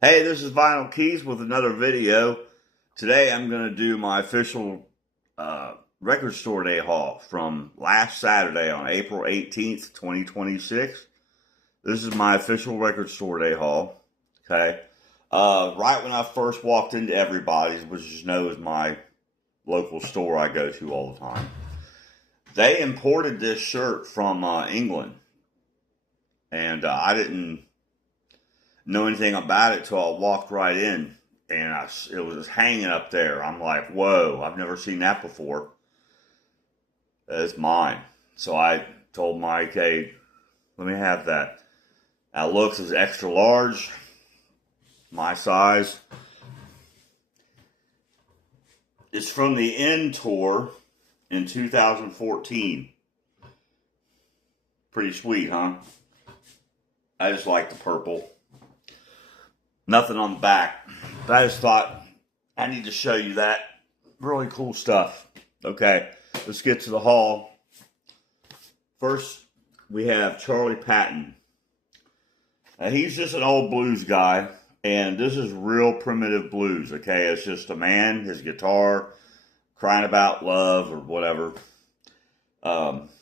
Hey, this is Vinyl Keys with another video. Today I'm going to do my official record store day haul from last Saturday on April 18th, 2026. This is my official record store day haul. Okay. Right when I first walked into Everybody's, which you know is my local store I go to all the time, they imported this shirt from England. And I didn't know anything about it till I walked right in, and it was just hanging up there. I'm like, whoa, I've never seen that before. It's mine. So I told Mike, hey, let me have that. Now it looks as extra large, my size. It's from the End tour in 2014. Pretty sweet, huh? I just like the purple. Nothing on the back. But I just thought I need to show you that. Really cool stuff. Okay, let's get to the haul. First, we have Charlie Patton. Now, he's just an old blues guy, and this is real primitive blues, okay? It's just a man, his guitar, crying about love or whatever,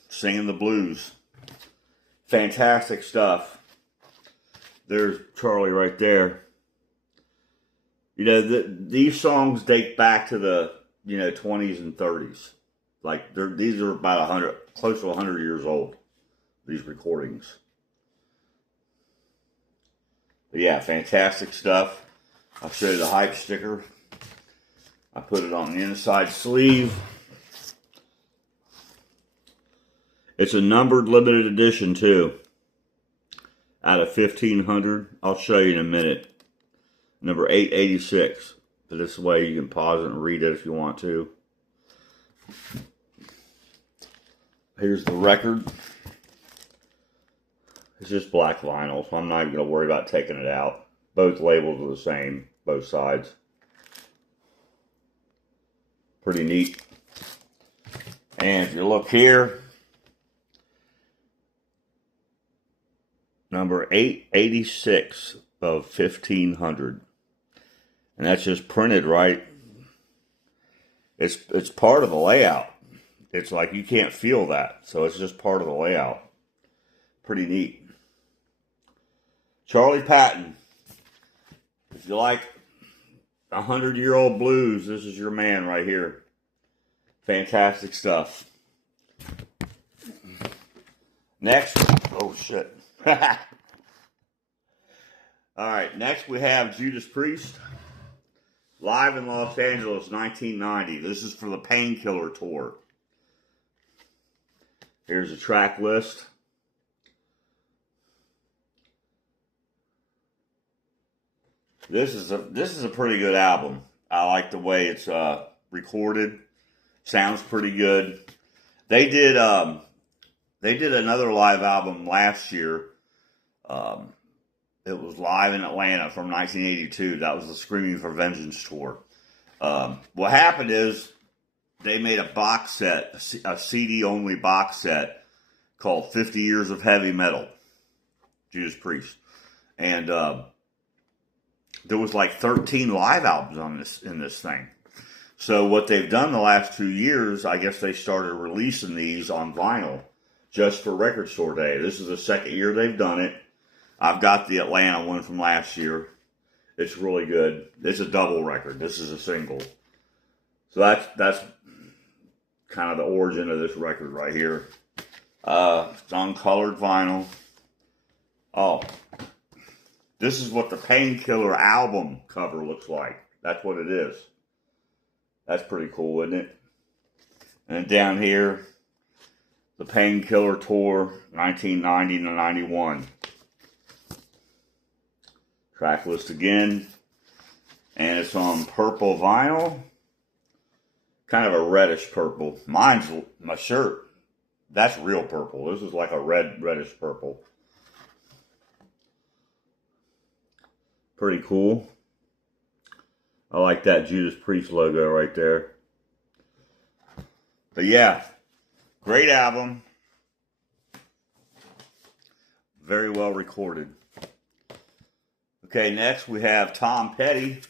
singing the blues. Fantastic stuff. There's Charlie right there. You know, these songs date back to the, 20s and 30s. Like, these are about close to 100 years old, these recordings. But yeah, fantastic stuff. I'll show you the hype sticker. I put it on the inside sleeve. It's a numbered limited edition, too. Out of 1,500. I'll show you in a minute. Number 886. But this way you can pause it and read it if you want to. Here's the record. It's just black vinyl, so I'm not even going to worry about taking it out. Both labels are the same, both sides. Pretty neat. And if you look here, number 886 of 1,500. And that's just printed right. It's part of the layout. It's like you can't feel that. So it's just part of the layout. Pretty neat. Charlie Patton. If you like 100-year-old blues, this is your man right here. Fantastic stuff. Next. Oh, shit. All right. Next we have Judas Priest. Live in Los Angeles, 1990. This is for the Painkiller tour. Here's a track list. This is a pretty good album. I like the way it's recorded. Sounds pretty good. They did another live album last year. It was live in Atlanta from 1982. That was the Screaming for Vengeance tour. What happened is they made a box set, a CD-only box set called 50 Years of Heavy Metal, Judas Priest. And there was like 13 live albums in this thing. So what they've done the last 2 years, I guess they started releasing these on vinyl just for Record Store Day. This is the second year they've done it. I've got the Atlanta one from last year. It's really good. It's a double record. This is a single. So that's kind of the origin of this record right here. It's on colored vinyl. Oh, this is what the Painkiller album cover looks like. That's what it is. That's pretty cool, isn't it? And then down here, the Painkiller tour, 1990 to 91. Track list again. And it's on purple vinyl. Kind of a reddish purple. Mine's my shirt. That's real purple. This is like a reddish purple. Pretty cool. I like that Judas Priest logo right there. But yeah, great album. Very well recorded. Okay, next we have Tom Petty.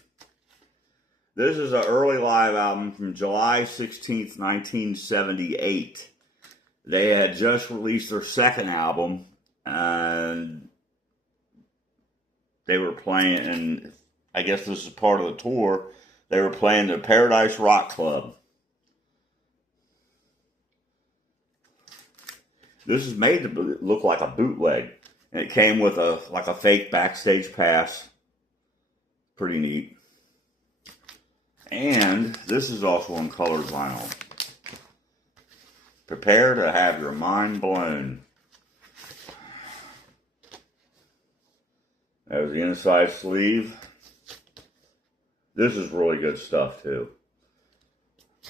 This is an early live album from July 16th, 1978. They had just released their second album, and they were playing, and I guess this is part of the tour, they were playing the Paradise Rock Club. This is made to look like a bootleg, and it came with a fake backstage pass. Pretty neat. And this is also on colored vinyl. Prepare to have your mind blown. There's the inside sleeve. This is really good stuff too.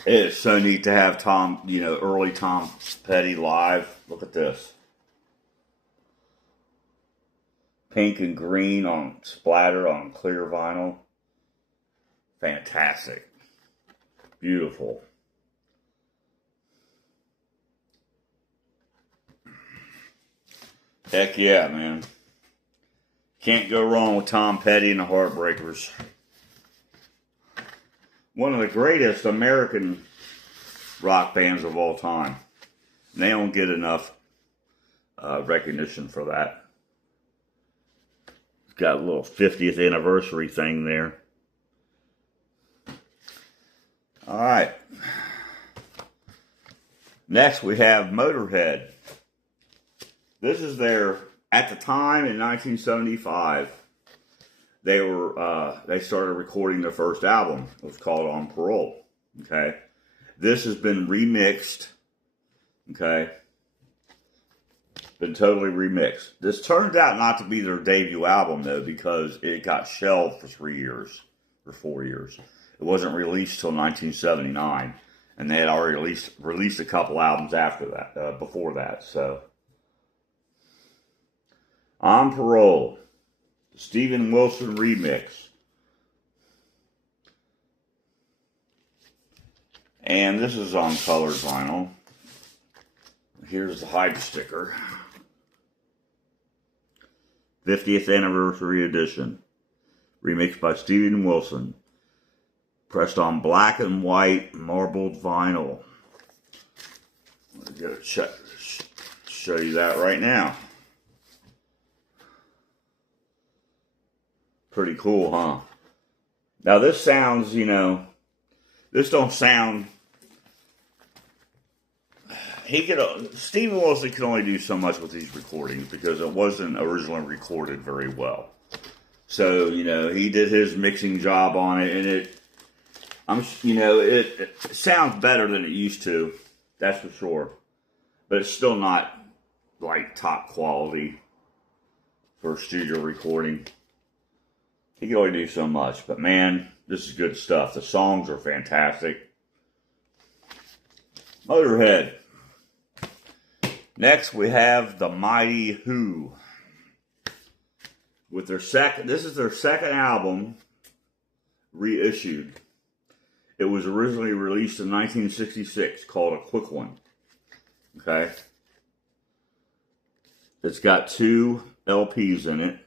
It's so neat to have Tom, early Tom Petty live. Look at this. Pink and green on splatter on clear vinyl. Fantastic. Beautiful. Heck yeah, man. Can't go wrong with Tom Petty and the Heartbreakers. One of the greatest American rock bands of all time. And they don't get enough recognition for that. It's got a little 50th anniversary thing there. All right. Next we have Motorhead. This is at the time in 1975, they started recording their first album. It was called On Parole. Okay. This has been remixed. Okay. Been totally remixed. This turns out not to be their debut album though, because it got shelved for 3 years or 4 years. It wasn't released till 1979, and they had already released a couple albums after that, before that. So, On Parole, Steven Wilson remix, and this is on colored vinyl. Here's the hype sticker, 50th anniversary edition, remixed by Steven Wilson. Pressed on black and white marbled vinyl. I'm going to show you that right now. Pretty cool, huh? Now this sounds, this don't sound. Steven Wilson could only do so much with these recordings because it wasn't originally recorded very well. So, he did his mixing job on it, and it sounds better than it used to, that's for sure. But it's still not like top quality for studio recording. He can only do so much, but man, this is good stuff. The songs are fantastic. Motorhead. Next, we have the Mighty Who. With this is their second album reissued. It was originally released in 1966, called A Quick One. Okay? It's got 2 LPs in it.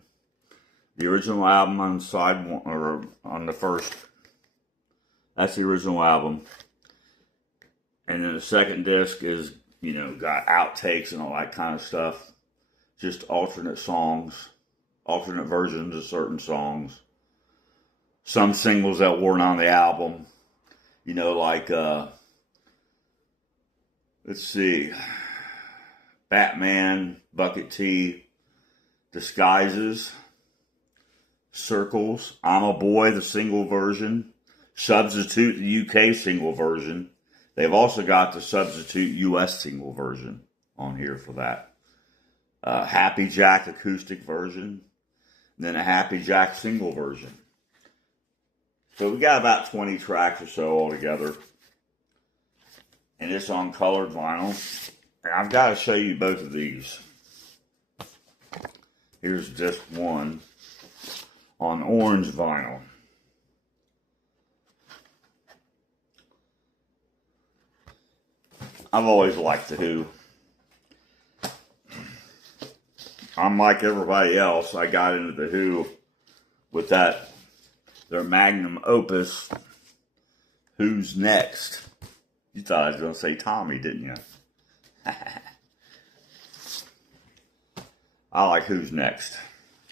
The original album on side one, or on the first, that's the original album. And then the second disc is, got outtakes and all that kind of stuff. Just alternate songs, alternate versions of certain songs. Some singles that weren't on the album. Let's see, Batman, Bucket T, Disguises, Circles, I'm a Boy, the single version, Substitute, the UK single version. They've also got the Substitute US single version on here for that. Happy Jack acoustic version, and then a Happy Jack single version. So we got about 20 tracks or so altogether. And it's on colored vinyl. And I've got to show you both of these. Here's disc 1 on orange vinyl. I've always liked The Who. I'm like everybody else. I got into The Who with that, their magnum opus, Who's Next? You thought I was going to say Tommy, didn't you? I like Who's Next.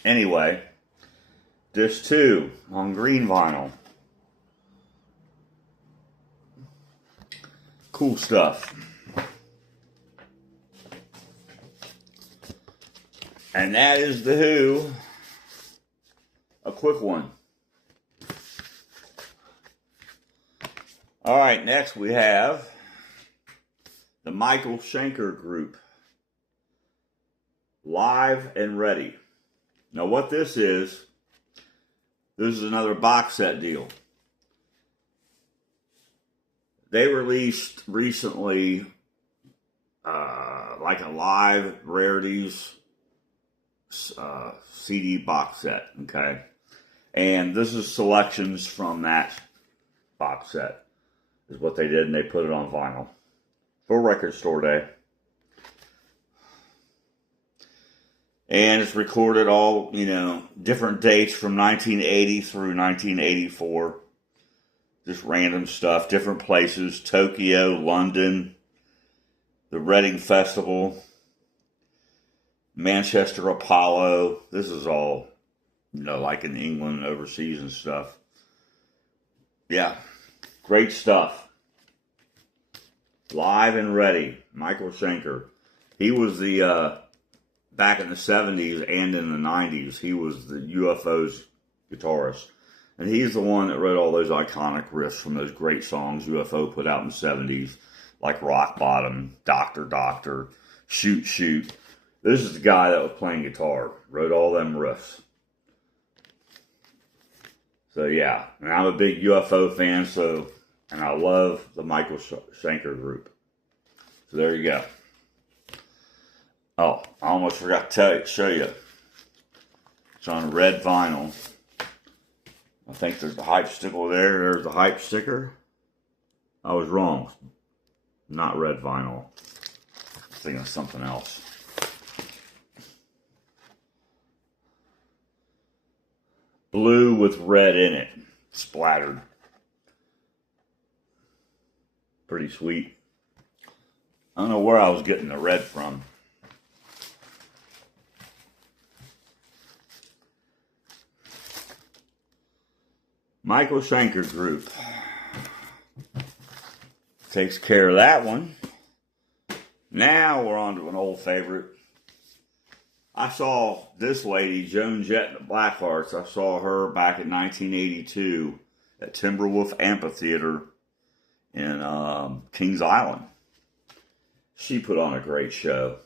Anyway, disc 2 on green vinyl. Cool stuff. And that is The Who. A quick one. Alright, next we have the Michael Schenker Group. Live and Ready. Now what this is another box set deal. They released recently like a live rarities CD box set, okay? And this is selections from that box set is what they did, and they put it on vinyl for Record Store Day. And it's recorded all, different dates from 1980 through 1984. Just random stuff, different places, Tokyo, London, the Reading Festival, Manchester Apollo. This is all, like in England and overseas and stuff. Yeah, great stuff. Live and Ready, Michael Schenker. He was the, back in the 70s and in the 90s, he was the UFO's guitarist. And he's the one that wrote all those iconic riffs from those great songs UFO put out in the 70s, like Rock Bottom, Doctor Doctor, Shoot Shoot. This is the guy that was playing guitar, wrote all them riffs. So yeah, and I'm a big UFO fan, and I love the Michael Schenker Group. So there you go. Oh, I almost forgot to show you. It's on red vinyl. I think there's the hype sticker there. There's the hype sticker. I was wrong. Not red vinyl. I'm thinking of something else. Blue with red in it. Splattered. Pretty sweet. I don't know where I was getting the red from. Michael Schenker Group takes care of that one. Now we're on to an old favorite. I saw this lady, Joan Jett and the Blackhearts. I saw her back in 1982 at Timberwolf Amphitheater in Kings Island. She put on a great show.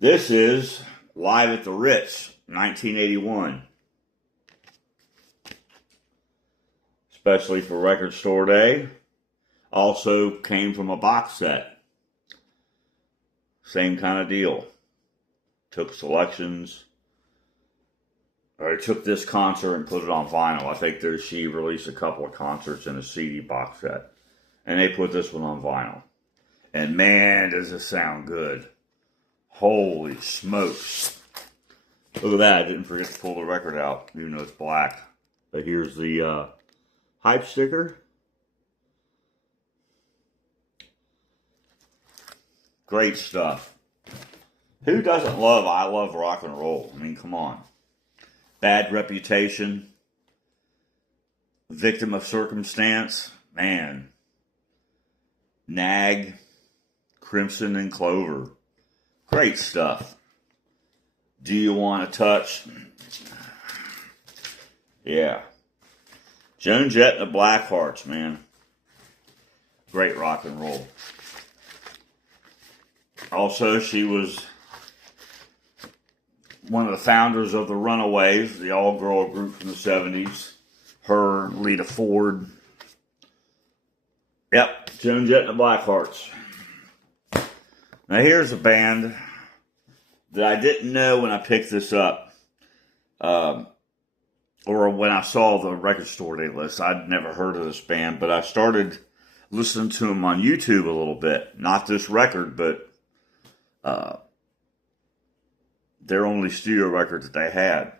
This is Live at the Ritz, 1981. Especially for Record Store Day. Also came from a box set. Same kind of deal. Took selections. Or took this concert and put it on vinyl. I think she released a couple of concerts in a CD box set. And they put this one on vinyl. And man, does it sound good. Holy smokes. Look at that. I didn't forget to pull the record out, even though it's black. But here's the hype sticker. Great stuff. Who doesn't love I Love Rock and Roll? I mean, come on. Bad Reputation. Victim of Circumstance. Man. Nag. Crimson and Clover. Great stuff. Do You Want to Touch? Yeah. Joan Jett and the Blackhearts, man. Great rock and roll. Also, she was one of the founders of the Runaways, the all-girl group from the 70s. Her, Lita Ford. Yep, Joan Jett and the Blackhearts. Now here's a band that I didn't know when I picked this up. Or when I saw the Record Store Day list. I'd never heard of this band, but I started listening to them on YouTube a little bit. Not this record, but their only studio record that they had.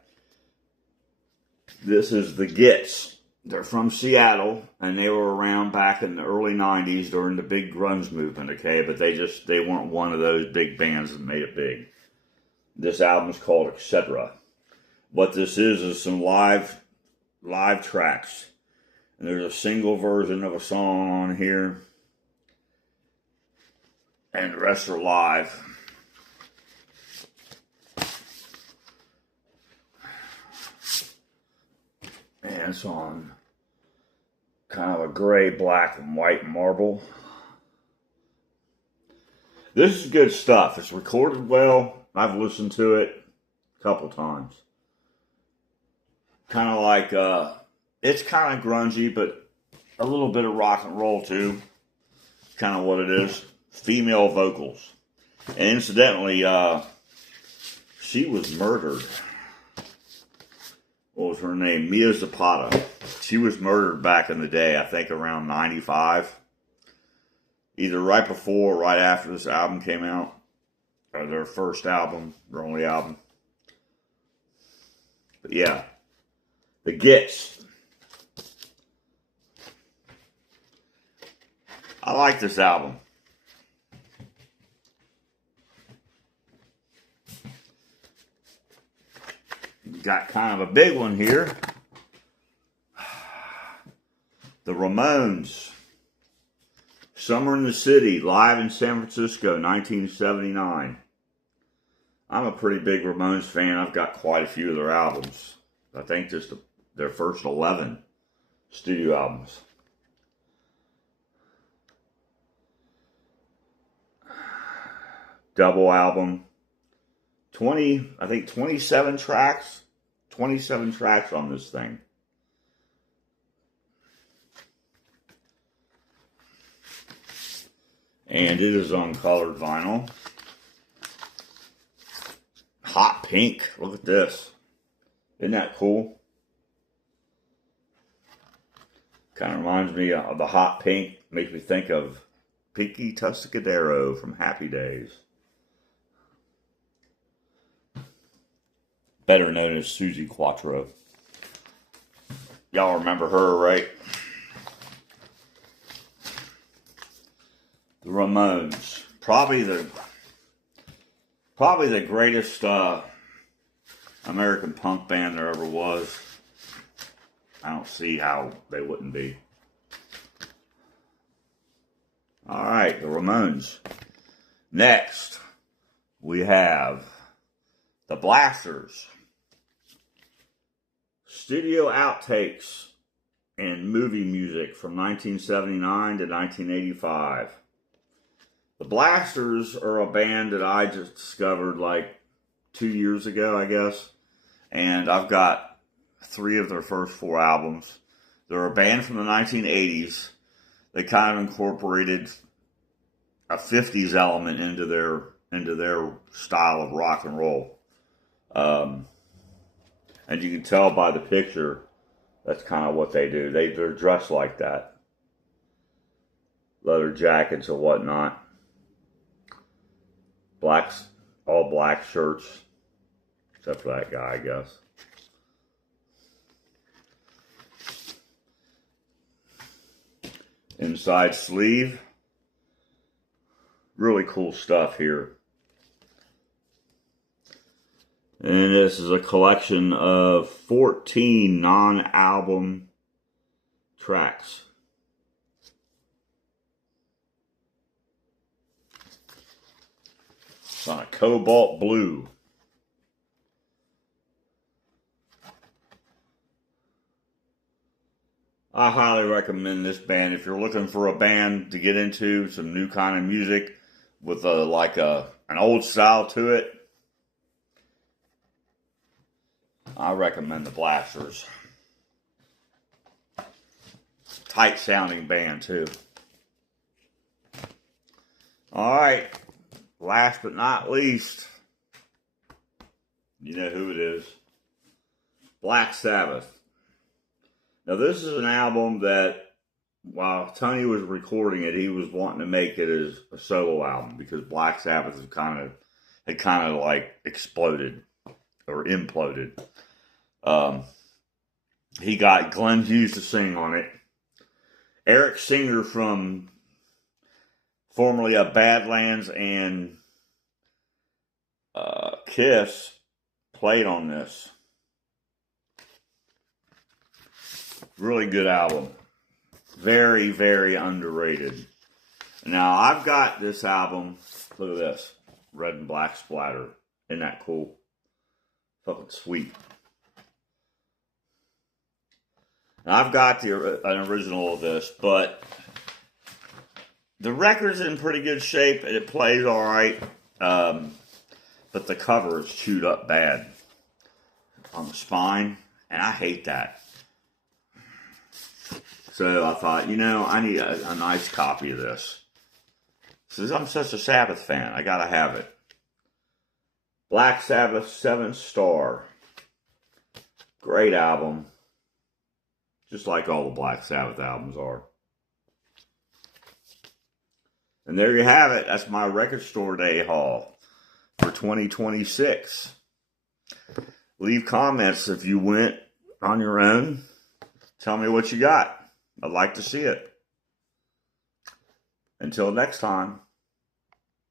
This is the Gits. They're from Seattle, and they were around back in the early 90s during the big grunge movement, okay? But they weren't one of those big bands that made it big. This album is called Etc. What this is some live tracks. And there's a single version of a song on here. And the rest are live. And it's on kind of a gray, black, and white marble. This is good stuff. It's recorded well. I've listened to it a couple times. Kind of like, it's kind of grungy, but a little bit of rock and roll too. Kind of what it is. Female vocals. And incidentally, she was murdered. What was her name? Mia Zapata. She was murdered back in the day, I think around 95. Either right before or right after this album came out. Or their first album, their only album. But yeah. The Gits. I like this album. Got kind of a big one here. The Ramones. Summer in the City, live in San Francisco, 1979. I'm a pretty big Ramones fan. I've got quite a few of their albums. I think just their first 11 studio albums. Double album. 27 tracks. 27 tracks on this thing. And it is on colored vinyl. Hot pink. Look at this. Isn't that cool? Kind of reminds me of the hot pink. Makes me think of Pinky Tuscadero from Happy Days. Better known as Suzi Quatro. Y'all remember her, right? The Ramones. Probably the greatest American punk band there ever was. I don't see how they wouldn't be. Alright, the Ramones. Next, we have the Blasters. Studio outtakes and movie music from 1979 to 1985. The Blasters are a band that I just discovered like 2 years ago, I guess. And I've got 3 of their first 4 albums. They're a band from the 1980s. They kind of incorporated a 50s element into their style of rock and roll. And you can tell by the picture, that's kind of what they do. They're dressed like that. Leather jackets or whatnot. All black shirts. Except for that guy, I guess. Inside sleeve. Really cool stuff here. And this is a collection of 14 non-album tracks. It's on a cobalt blue. I highly recommend this band if you're looking for a band to get into, some new kind of music with an old style to it. I recommend the Blasters. Tight sounding band too. Alright, last but not least, you know who it is. Black Sabbath. Now this is an album that, while Tony was recording it, he was wanting to make it as a solo album because Black Sabbath had kind of like exploded or imploded. He got Glenn Hughes to sing on it. Eric Singer from formerly of Badlands and Kiss played on this. Really good album. Very, very underrated. Now, I've got this album. Look at this. Red and black splatter. Isn't that cool? Fucking sweet. Now, I've got an original of this, but the record's in pretty good shape. It plays all right. But the cover is chewed up bad on the spine, and I hate that. So I thought, I need a nice copy of this. Since I'm such a Sabbath fan, I gotta have it. Black Sabbath 7th Star. Great album. Just like all the Black Sabbath albums are. And there you have it. That's my record store day haul for 2026. Leave comments if you went on your own. Tell me what you got. I'd like to see it. Until next time.